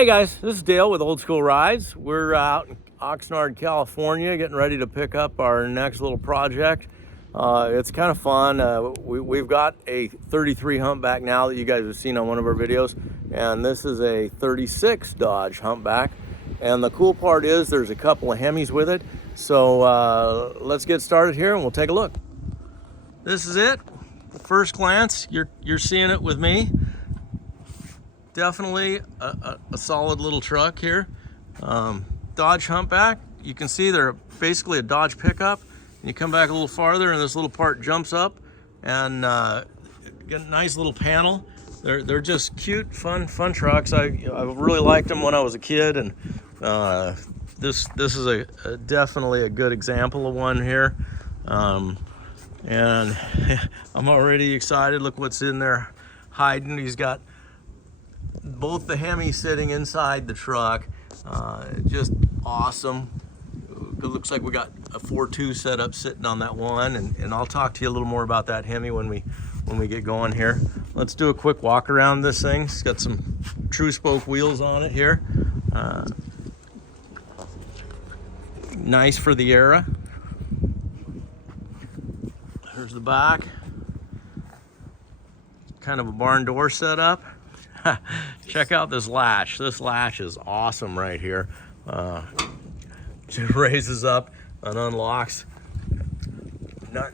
Hey guys, this is Dale with Old School Rides. We're out in Oxnard, California, getting ready to pick up our next little project. It's kind of fun. We've got a 33 Humpback now that you guys have seen on one of our videos, and this is a 36 Dodge Humpback. And the cool part is there's a couple of Hemis with it. So let's get started here and we'll take a look. This is it. First glance, you're seeing it with me. Definitely a solid little truck here. Dodge Humpback. You can see they're basically a Dodge pickup. And you come back a little farther and this little part jumps up and get a nice little panel. They're just cute, fun trucks. I really liked them when I was a kid, and this is definitely a good example of one here. And I'm already excited. Look what's in there hiding. He's got both the Hemi sitting inside the truck. Just awesome. It looks like we got a 4.2 setup sitting on that one, and I'll talk to you a little more about that Hemi when we get going here. Let's do a quick walk around this thing. It's got some true spoke wheels on it here. Nice for the era. Here's the back. Kind of a barn door setup. Check out this latch. This latch is awesome right here. It raises up and unlocks.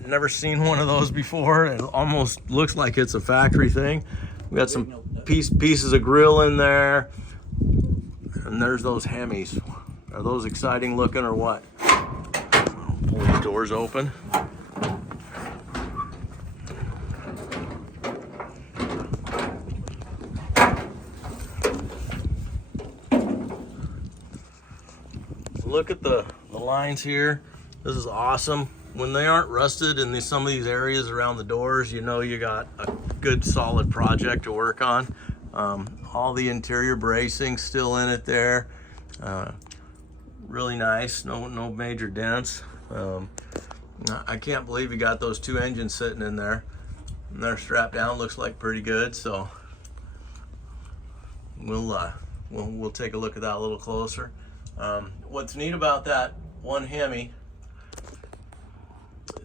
Never seen one of those before. It almost looks like it's a factory thing. We got some pieces of grill in there, and there's those Hemis. Are those exciting looking or what? Pull these doors open. Look at the lines here. This is awesome. When they aren't rusted in some of these areas around the doors, you know you got a good solid project to work on. All the interior bracing still in it there. Really nice, no major dents. I can't believe you got those two engines sitting in there. And they're strapped down, looks like pretty good. So we'll take a look at that a little closer. What's neat about that one Hemi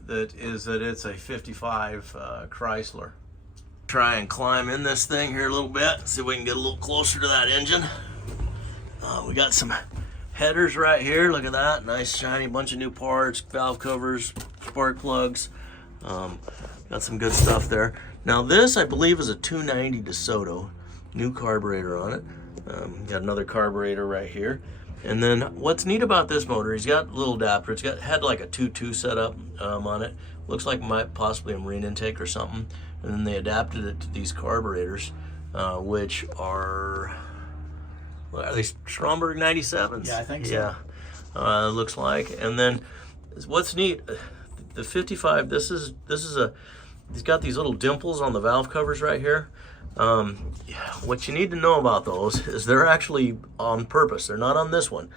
is that it's a 55 Chrysler. Try and climb in this thing here a little bit, see if we can get a little closer to that engine. We got some headers right here. Look at that, nice shiny bunch of new parts, valve covers, spark plugs. Got some good stuff there. Now this, I believe, is a 290 DeSoto, new carburetor on it. Got another carburetor right here. And then what's neat about this motor, he's got a little adapter. It's had like a 2.2 setup on it. Looks like it might possibly a marine intake or something. And then they adapted it to these carburetors, which are they Stromberg 97s? Yeah, I think so. Yeah, looks like. And then what's neat, the 55, he's got these little dimples on the valve covers right here. What you need to know about those is they're actually on purpose. They're not on this one.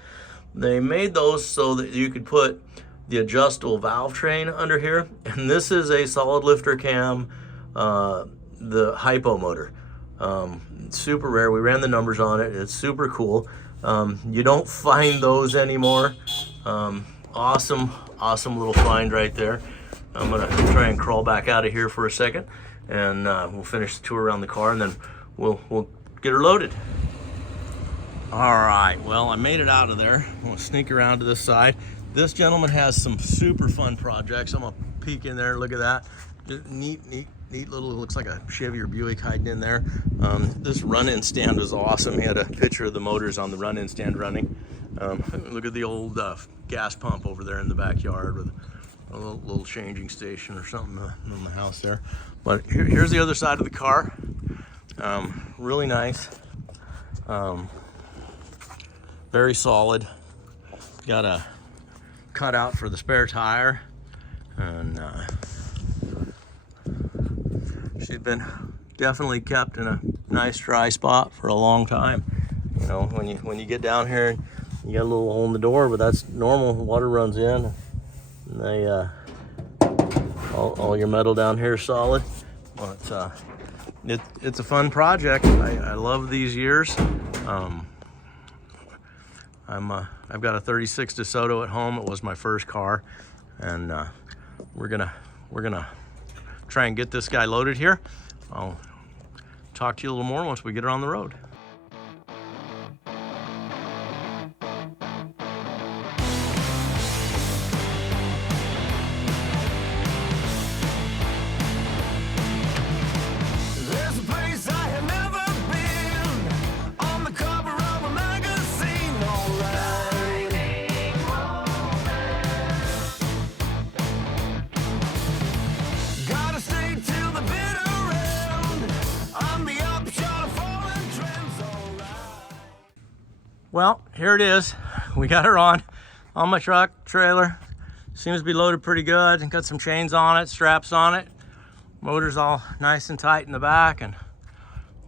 They made those so that you could put the adjustable valve train under here, and this is a solid lifter cam, the hypo motor. It's super rare. We ran the numbers on it. It's super cool. You don't find those anymore. Awesome little find right there. I'm gonna try and crawl back out of here for a second, and we'll finish the tour around the car, and then we'll get her loaded. All right, well, I made it out of there. I'm gonna sneak around to this side. This gentleman has some super fun projects. I'm gonna peek in there. Look at that. Neat little, looks like a Chevy or Buick hiding in there. This run-in stand was awesome. He had a picture of the motors on the run-in stand running. Look at the old gas pump over there in the backyard with a little changing station or something in the house there. But here's the other side of the car. Really nice. Very solid. Got a cutout for the spare tire, and she's been definitely kept in a nice dry spot for a long time. You know, when you get down here, you got a little hole in the door, but that's normal. Water runs in. And they all your metal down here is solid. But it's a fun project. I love these years. I've got a 36 DeSoto at home. It was my first car, and we're gonna try and get this guy loaded here. I'll talk to you a little more once we get it on the road. Well, here it is. We got her on my truck trailer. Seems to be loaded pretty good and got some chains on it, straps on it. Motor's all nice and tight in the back, and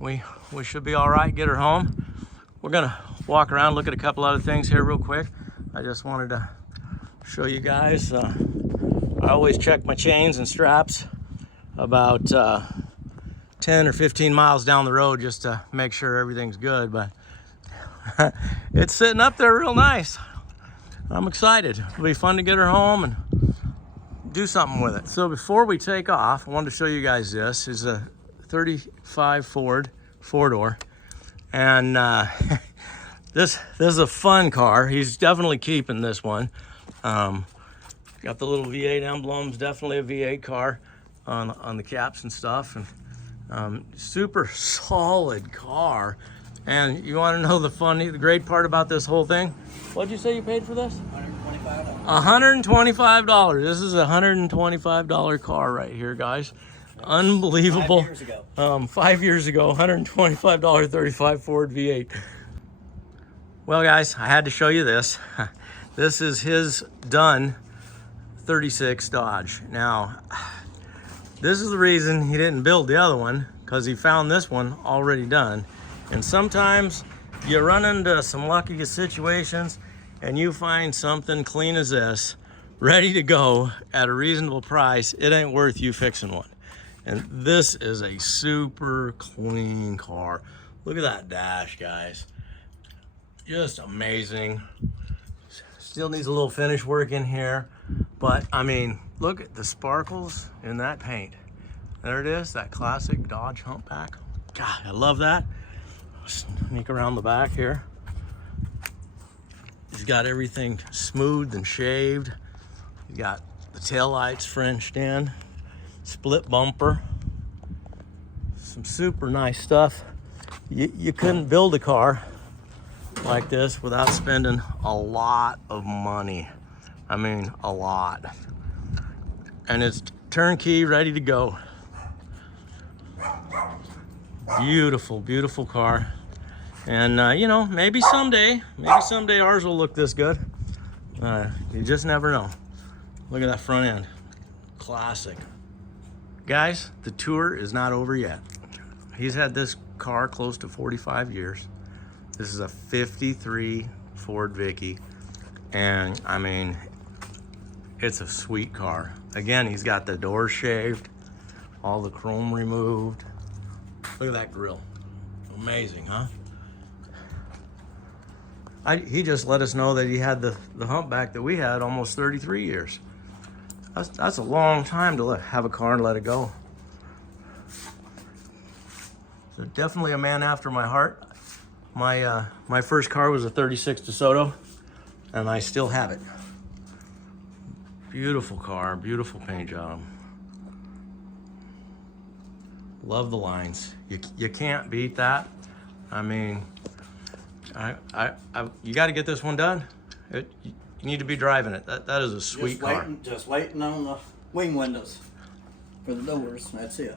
we should be all right, get her home. We're gonna walk around, look at a couple other things here real quick. I just wanted to show you guys. I always check my chains and straps about 10 or 15 miles down the road just to make sure everything's good, but it's sitting up there real nice. I'm excited. It'll be fun to get her home and do something with it. So before we take off, I wanted to show you guys this. It's a 35 Ford, 4-door. And this is a fun car. He's definitely keeping this one. Got the little V8 emblems, definitely a V8 car on the caps and stuff. And super solid car. And you want to know the great part about this whole thing? What'd you say you paid for this? $125. $125. This is a $125 car right here, guys. Unbelievable. 5 years ago. 5 years ago, $125 35 Ford V8. Well, guys, I had to show you this. This is his done 36 Dodge. Now, this is the reason he didn't build the other one, because he found this one already done. And sometimes you run into some lucky situations and you find something clean as this, ready to go at a reasonable price. It ain't worth you fixing one. And this is a super clean car. Look at that dash, guys. Just amazing. Still needs a little finish work in here, but I mean, look at the sparkles in that paint. There it is, that classic Dodge Humpback. God, I love that. Sneak around the back here. He's got everything smoothed and shaved. You got the tail lights Frenched in, split bumper, some super nice stuff. You couldn't build a car like this without spending a lot of money. I mean, a lot. And it's turnkey, ready to go. Beautiful, beautiful car. And you know, maybe someday ours will look this good. You just never know. Look at that front end. Classic. Guys, the tour is not over yet. He's had this car close to 45 years. This is a 53 Ford Vicki. And I mean, it's a sweet car. Again, he's got the doors shaved, all the chrome removed. Look at that grill. Amazing, huh? He just let us know that he had the Humpback that we had almost 33 years. That's a long time to have a car and let it go. So definitely a man after my heart. My first car was a 36 DeSoto, and I still have it. Beautiful car, beautiful paint job. Love the lines. You can't beat that. I mean, you got to get this one done. You need to be driving it. That is a sweet car. Just waiting on the wing windows for the doors. That's it.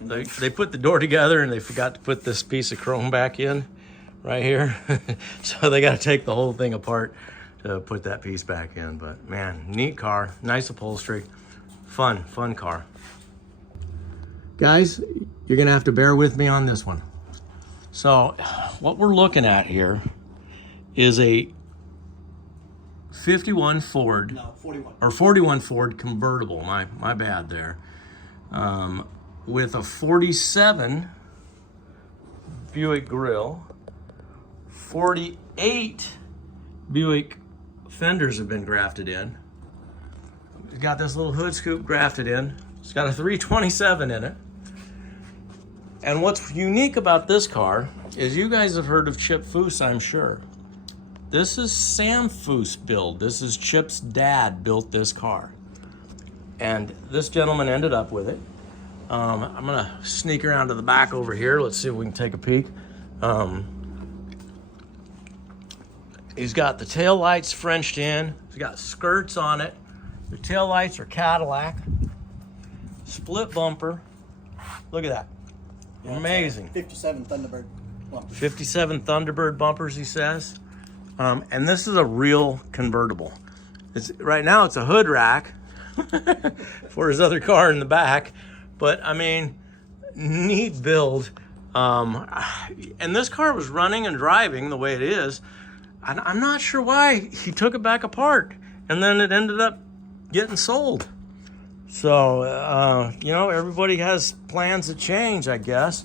They put the door together and they forgot to put this piece of chrome back in right here. So they got to take the whole thing apart to put that piece back in. But man, neat car, nice upholstery, fun car. Guys, you're gonna have to bear with me on this one. So what we're looking at here is a 51 Ford, no, 41. Or 41 Ford convertible, my bad there, with a 47 Buick grill, 48 Buick fenders have been grafted in. It's got this little hood scoop grafted in. It's got a 327 in it. And what's unique about this car is you guys have heard of Chip Foose, I'm sure. This is Sam Foose build. This is Chip's dad built this car. And this gentleman ended up with it. I'm gonna sneak around to the back over here. Let's see if we can take a peek. He's got the tail lights Frenched in. He's got skirts on it. The tail lights are Cadillac. Split bumper. Look at that. Yeah, Amazing. 57 Thunderbird bumpers. 57 Thunderbird bumpers, he says. And this is a real convertible. Right now it's a hood rack for his other car in the back. But I mean, neat build. And this car was running and driving the way it is. I'm not sure why he took it back apart and then it ended up getting sold. So, you know, everybody has plans to change, I guess.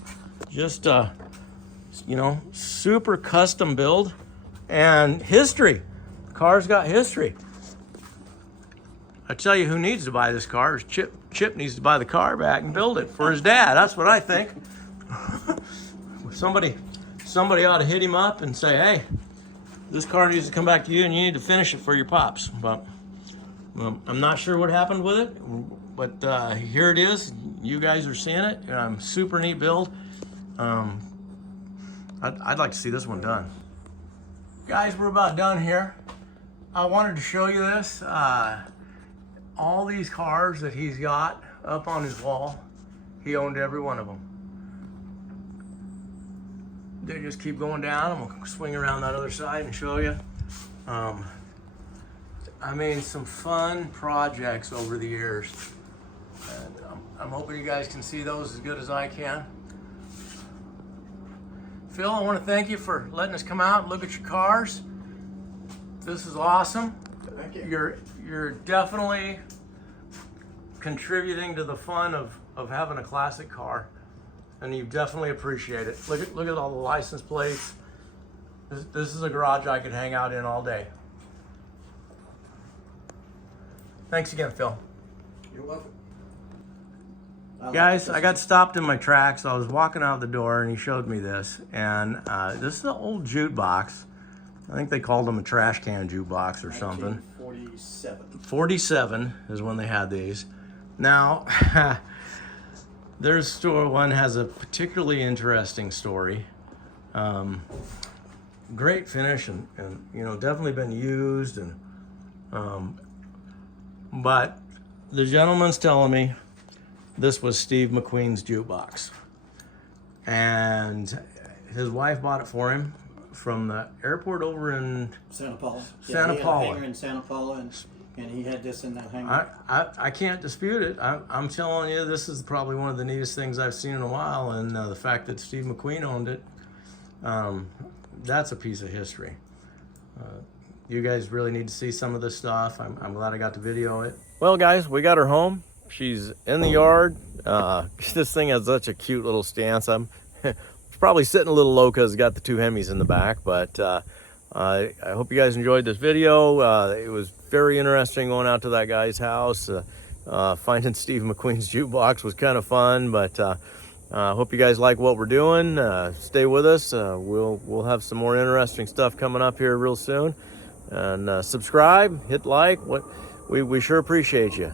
Just, you know, super custom build and history. The car's got history. I tell you who needs to buy this car is Chip. Chip needs to buy the car back and build it for his dad. That's what I think. Somebody ought to hit him up and say, hey, this car needs to come back to you and you need to finish it for your pops. But I'm not sure what happened with it, but here it is. You guys are seeing it. Super neat build. I'd like to see this one done. Guys, we're about done here. I wanted to show you this. All these cars that he's got up on his wall, he owned every one of them. They just keep going down. I'm gonna swing around that other side and show you. I mean, some fun projects over the years. And I'm hoping you guys can see those as good as I can. Phil, I want to thank you for letting us come out and look at your cars. This is awesome. Thank you. You're definitely contributing to the fun of having a classic car, and you definitely appreciate it. Look at all the license plates. This is a garage I could hang out in all day. Thanks again, Phil. You're welcome. Guys, I got stopped in my tracks. I was walking out the door and he showed me this, and this is an old jukebox. I think they called them a trash can jukebox or something. 1947. 47 is when they had these. Now, their one has a particularly interesting story. Great finish and you know, definitely been used, and but the gentleman's telling me this was Steve McQueen's jukebox, and his wife bought it for him from the airport over in Santa Paula. Santa he Paula. Had a hangar in Santa Paula, and he had this in that hangar. I can't dispute it. I'm telling you, this is probably one of the neatest things I've seen in a while, and the fact that Steve McQueen owned it, that's a piece of history. You guys really need to see some of this stuff. I'm glad I got to video it. Well, guys, we got her home. She's in the yard. This thing has such a cute little stance. I'm probably sitting a little low because it's got the two Hemis in the back, but I hope you guys enjoyed this video. It was very interesting going out to that guy's house. Finding Steve McQueen's jukebox was kind of fun, but I hope you guys like what we're doing. Stay with us. We'll have some more interesting stuff coming up here real soon. And subscribe, hit like. We sure appreciate you.